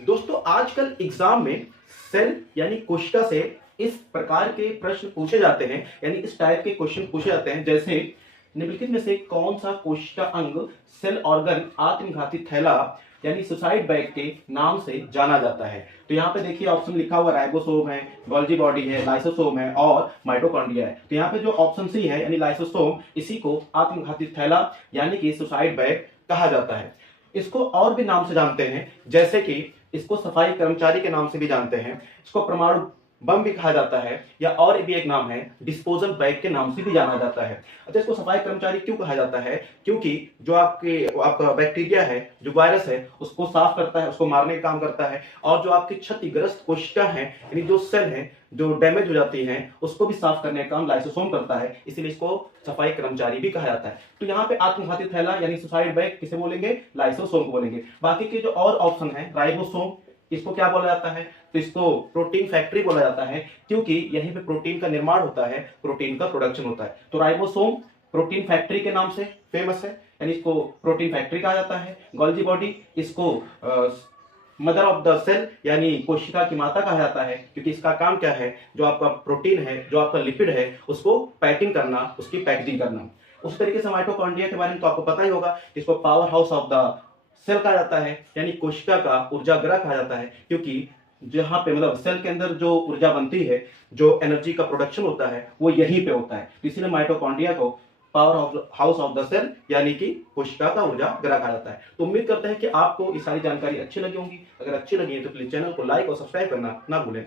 दोस्तों आजकल एग्जाम में सेल यानी कोशिका से इस प्रकार के प्रश्न पूछे जाते हैं, यानी इस टाइप के क्वेश्चन पूछे जाते हैं जैसे निम्नलिखित में से कौन सा कोशिका अंग सेल ऑर्गन आत्मघाती थैला यानी सुसाइड बैग के नाम से जाना जाता है। तो यहाँ पे देखिए ऑप्शन लिखा हुआ राइबोसोम है, गोल्गी बॉडी है, लाइसोसोम है और माइटोकॉन्ड्रिया है। तो यहाँ पे जो ऑप्शन सी है यानी लाइसोसोम, इसी को आत्मघाती थैला यानी कि सुसाइड बैग कहा जाता है। इसको और भी नाम से जानते हैं, जैसे कि इसको सफाई कर्मचारी के नाम से भी जानते हैं, इसको परमाणु बम भी कहा जाता है, या और भी एक नाम है डिस्पोजल बैग के नाम से भी जाना जाता है। अच्छा, इसको सफाई कर्मचारी क्यों कहा जाता है? क्योंकि जो आपका बैक्टीरिया है, जो वायरस है, उसको साफ करता है, उसको मारने का काम करता है, और जो आपकी क्षतिग्रस्त कोशिका है यानी जो सेल है जो डैमेज हो जाती है उसको भी साफ करने का काम लाइसोसोम करता है, इसीलिए इसको सफाई कर्मचारी भी कहा जाता है। तो यहाँ पे आत्मघाती थैला यानी सुसाइड बैग किसे बोलेंगे? लाइसोसोम को बोलेंगे। बाकी के जो और ऑप्शन है राइबोसोम, इसको क्या बोला जाता है? तो इसको प्रोटीन फैक्ट्री बोला जाता है, क्योंकि यहीं पे प्रोटीन का निर्माण होता है, प्रोटीन का प्रोडक्शन होता है। तो राइबोसोम प्रोटीन फैक्ट्री के नाम से फेमस है, यानी इसको प्रोटीन फैक्ट्री कहा जाता है। गोल्गी बॉडी, इसको मदर ऑफ द सेल यानी कोशिका की माता कहा जाता है, क्योंकि इसका काम क्या है? जो आपका प्रोटीन है, जो आपका लिपिड है, उसको पैकिंग करना, उसकी पैकेजिंग करना। उस तरीके से माइटोकॉन्ड्रिया के बारे में तो आपको पता ही होगा, इसको power house of the cell कहा जाता है, यानी कोशिका का ऊर्जा ग्रह कहा जाता है, क्योंकि जहां पे मतलब सेल के अंदर जो ऊर्जा बनती है, जो एनर्जी का प्रोडक्शन होता है, वो यहीं पे होता है। इसीलिए माइटोकॉन्ड्रिया को power house of the cell यानी कि कोशिका का ऊर्जा ग्रह कहा जाता है। तो उम्मीद करते हैं कि आपको ये सारी जानकारी अच्छी लगी होंगी। अगर अच्छी लगी है तो प्लीज चैनल को लाइक और सब्सक्राइब करना ना भूलें।